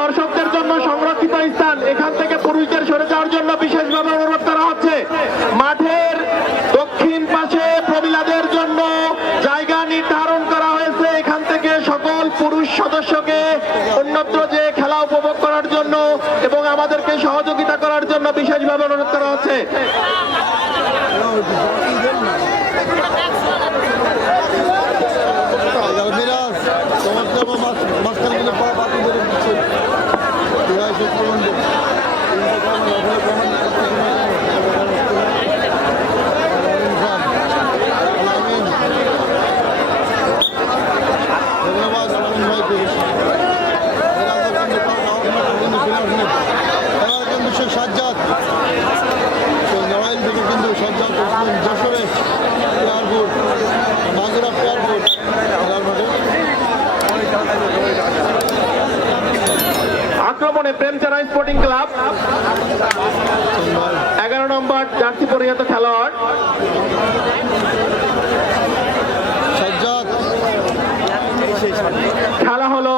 দর্শকদের জন্য সংরক্ষিত স্থান, এখান থেকে পুরুষদের সরে যাওয়ার জন্য বিশেষভাবে অনুরোধ করা হচ্ছে। মাঠের দক্ষিণ পাশে মহিলাদের জন্য জায়গা নির্ধারণ করা হয়েছে, এখান থেকে সকল পুরুষ সদস্যকে অন্যত্র যে খেলা উপভোগ করার জন্য এবং আমাদেরকে সহযোগিতা করার জন্য বিশেষভাবে অনুরোধ করা হচ্ছে। সাজ্জাদ নড়াইল থেকে কিন্তু সাজ্জাদ যশোরে পেয়ারপুর মাগুরা পেয়ারপুর খেলার মাঠে আক্রমণে প্রেমচারা স্পোর্টিং ক্লাব 11 নম্বর জার্সি পরিহিত খেলোয়াড় সাজ্জাদ। খেলা হলো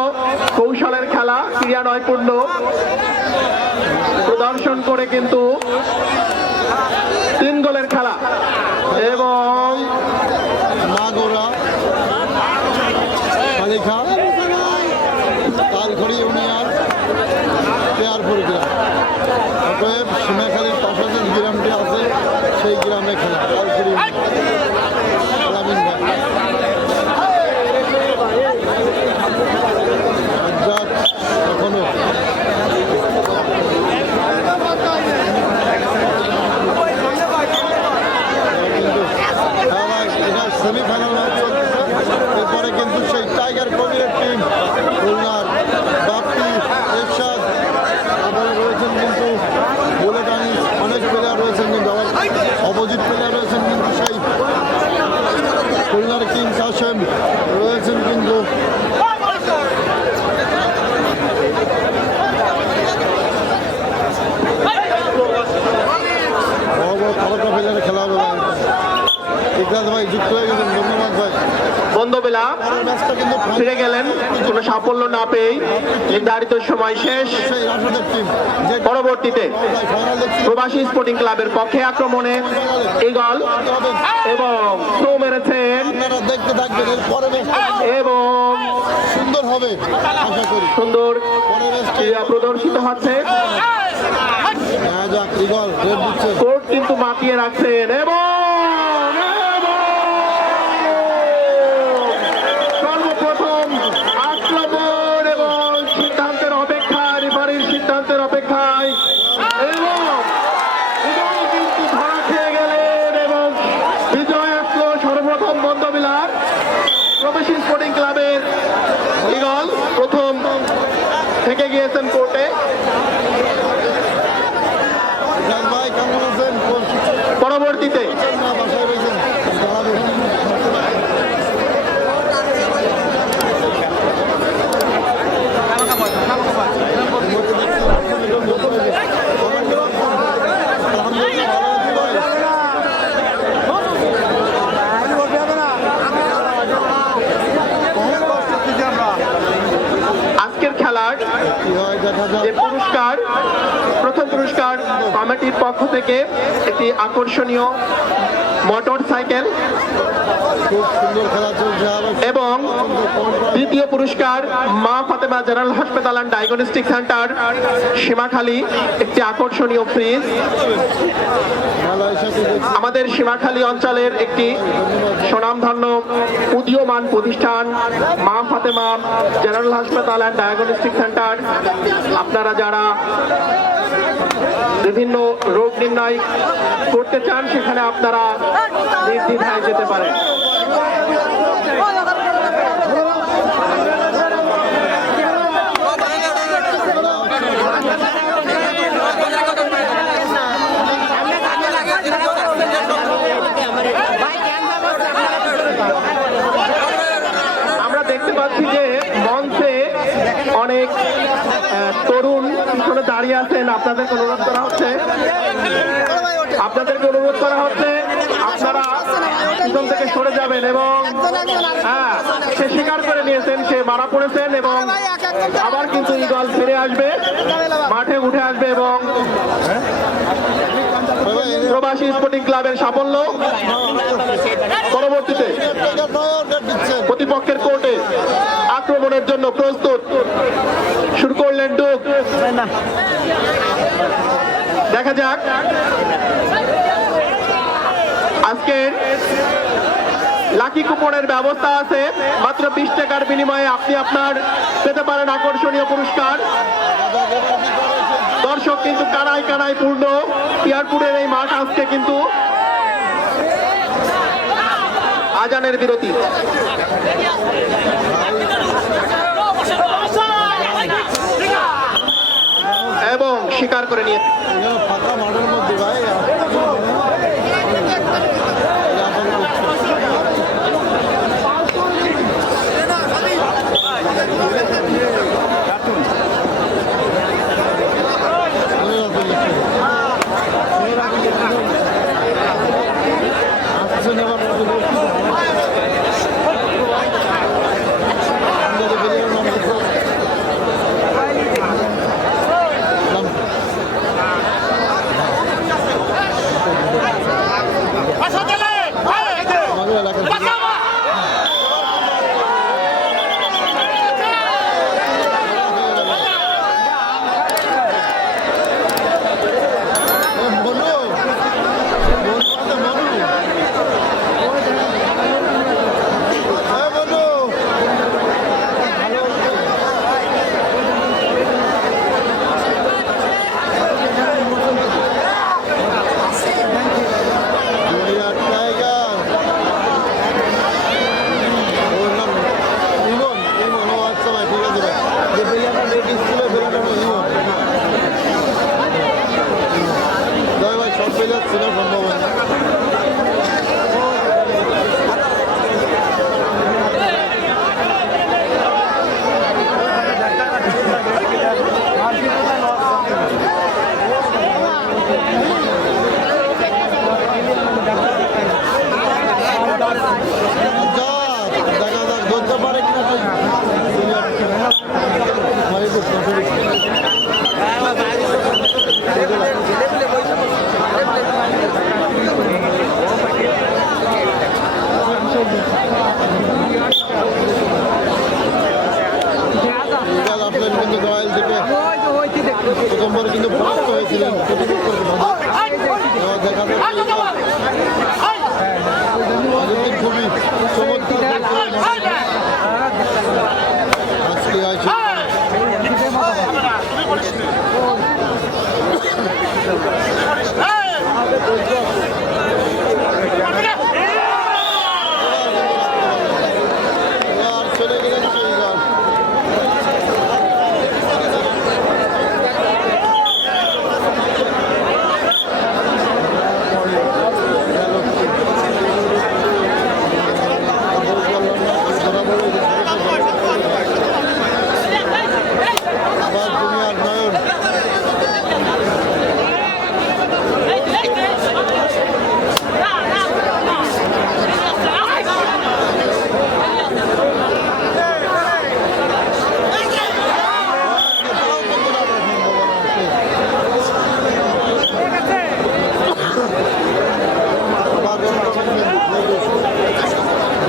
কৌশলের খেলা, ক্রিয়া নৈপুণ্য প্রদর্শন করে কিন্তু 3 গোলের খেলা এবং মাগুরা খালিখা তালখড়ি ইউনিয়ন পেয়ারপুর গ্রাম, অতএব সীমাখালীর পাশে যে গ্রামটি আছে সেই গ্রামে খেলা তালখড়ি আলামিন ভাই সাজ্জাদ এখনো সেমিফাইনাল ম্যাচ চলতেছে। এরপরে কিন্তু সেই টাইগার কবিরের টিম খুলনার বাপ্পি এরশাদ, আবার রয়েছেন কিন্তু বুলেট আনিস, অনেক প্লেয়ার রয়েছেন কিন্তু আবার অপোজিট প্লেয়ার রয়েছেন কিন্তু সেই খুলনার কিং কাশেম রয়েছেন কিন্তু বড় প্লেয়ারে খেলা হবে। ভাই যুক্ত হয়ে গেছেন, ধন্যবাদ ভাই। বন্ধুবেলা ফিরে গেলেন কোনো সাফল্য না পেয়ে, নির্ধারিত সময় শেষ। পরবর্তীতে প্রবাসী স্পোর্টিং ক্লাবের পক্ষে আক্রমণে ইগল এবং থ্রো মেরেছেন দেখতে থাকবেন, এরপরে এবং সুন্দর হবে আশা করি, সুন্দর ক্রীড়া প্রদর্শিত হচ্ছে। কোর্ট কিন্তু মাতিয়ে রাখছেন এবং অপেক্ষায় এবং কিন্তু ধরা খেয়ে গেলেন এবং বিজয় আসলো সর্বপ্রথম বন্ধবিলার প্রবাসী স্পোর্টিং ক্লাবের ইগল প্রথম থেকে গিয়েছেন কোর্টে। পরবর্তীতে আজকের খেলার যে পুরস্কার, প্রথম পুরস্কার কমিটির পক্ষ থেকে একটি আকর্ষণীয় মোটর সাইকেল এবং দ্বিতীয় পুরস্কার মা ফাতেমা জেনারেল হাসপাতাল অ্যান্ড ডায়াগনস্টিক সেন্টার সীমাখালী একটি আকর্ষণীয় ফ্রিজ। আমাদের সীমাখালী অঞ্চলের একটি সুনামধন্য উদীয়মান প্রতিষ্ঠান মা ফাতেমা জেনারেল হাসপাতাল অ্যান্ড ডায়াগনস্টিক সেন্টার। আপনারা যারা বিভিন্ন রোগ নির্ণয় করতে চান সেখানে আপনারা নির্দ্বিধায় যেতে পারেন। আমরা দেখতে পাচ্ছি যে মঞ্চে অনেক তরুণ দাঁড়িয়ে আছেন, আপনাদের অনুরোধ করা হচ্ছে আপনাদেরকে অনুরোধ করা হচ্ছে আপনারা পিছন থেকে সরে যাবেন এবং হ্যাঁ সে স্বীকার করে নিয়েছেন সে মারা পড়েছেন এবং আবার কিন্তু ইগল ফিরে আসবে মাঠে উঠে আসবে এবং প্রবাসী স্পোর্টিং ক্লাবের সাফল্য পরবর্তীতে প্রতিপক্ষের কোর্টে আক্রমণের জন্য প্রস্তুত শুরু করলেন ডুক দেখা যাক আজকের লাকি কুপনের ব্যবস্থা আছে মাত্র 20 টাকার বিনিময়ে আপনি আপনার পেতে পারেন আকর্ষণীয় পুরস্কার দর্শক কিন্তু কানায় কানায় পূর্ণ পিয়ারপুরের এই মাঠ আজকে কিন্তু আজানের বিরতি এবং স্বীকার করে নিয়ে ফাঁকা মাঠের মধ্যে ভাই প্রথমবার কিন্তু প্রাপ্ত হয়েছিলেন খুবই চমৎকার আজকে আছে চলে গেলেন সেই গান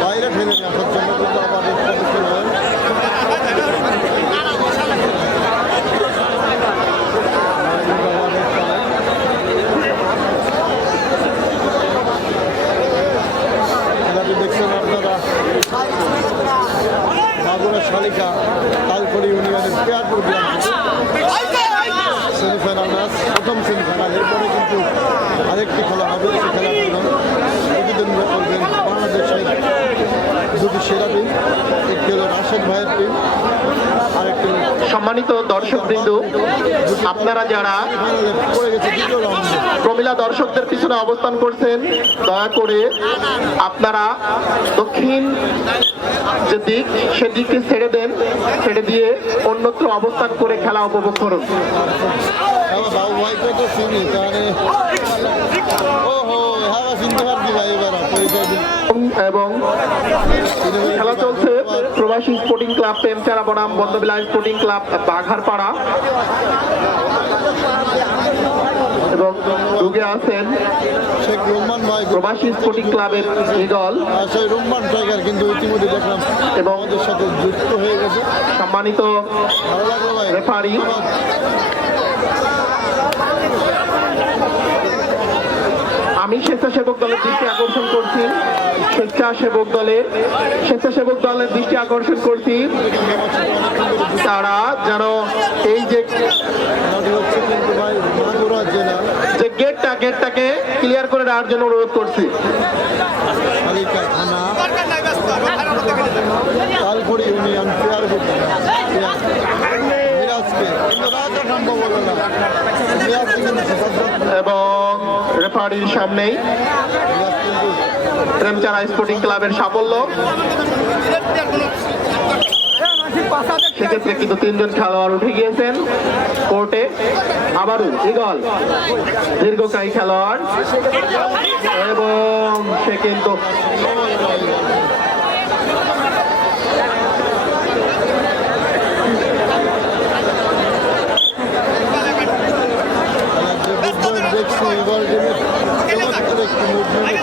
বাইরে ঠেলে নিয়ে আসার জন্য কিন্তু আবার খেলাটি দেখছেন আপনারা মাগুরা শালিকা তালকড়ি ইউনিয়নের পেয়ারপুর গ্রাম সেমিফাইনাল ম্যাচ প্রথম সেমিফাইনাল এরপরে কিন্তু আরেকটি খেলা হবে সেই খেলার জন্য প্রতিদ্বন্দ্বিতা করবেন বাংলাদেশের দুটি সেরা টিম একটি হলো রাশেদ ভাইয়ের টিম আরেকটি সম্মানিত দর্শকবৃন্দ আপনারা যারা পড়ে গেছে দ্বিতীয় রাউন্ডে প্রমিলা দর্শকদের পিছনে অবস্থান করছেন দয়া করে আপনারা দক্ষিণ যে দিক সেদিককে ছেড়ে দেন, ছেড়ে দিয়ে অন্যত্র অবস্থান করে খেলা উপভোগ করুন। আমার বাবু ভাইকে তো চিনি তাহলে ওহো হ্যাঁ চিনতে পারছি ভাই এবার পরিচয় দিন এবং খেলা চলছে প্রবাসী স্পোর্টিং ক্লাব টেমচারা বনাম বন্দবিলাস স্পোর্টিং ক্লাব বাঘারপাড়া এবং ঢুকে আছেন শেখ রহমান ভাই প্রবাসী স্পোর্টিং ক্লাবের ইগল সেই রহমান টাইগার কিন্তু ইতিমধ্যে দেখলাম এবং আমাদের সাথে যুক্ত হয়ে গেছে। সম্মানিত ভালো লাগলো ভাই রেফারি আমি স্বেচ্ছাসেবক দলের দৃষ্টি আকর্ষণ করছি, স্বেচ্ছাসেবক দলের দৃষ্টি আকর্ষণ করছি তারা যেন এই যে আমাদের হচ্ছে কিন্তু ভাই মাগুরা জেলা যে গেটটাকে ক্লিয়ার করে দেওয়ার জন্য অনুরোধ করছি। মালিকা থানা তালপুরি ইউনিয়ন মিরাজকে কিন্তু রাজা সম্ভব হলো না মিরাজকে কিন্তু এবং রেফারির সামনেই মিরাজ কিন্তু প্রেমচারা স্পোর্টিং ক্লাবের সাফল্য। সেক্ষেত্রে কিন্তু 3 জন খেলোয়াড় উঠে গিয়েছেন কোর্টে। আবারও ইগল দীর্ঘকায়ী খেলোয়াড় এবং সে কিন্তু দেখছি এবার চমৎকার একটি মুভমেন্ট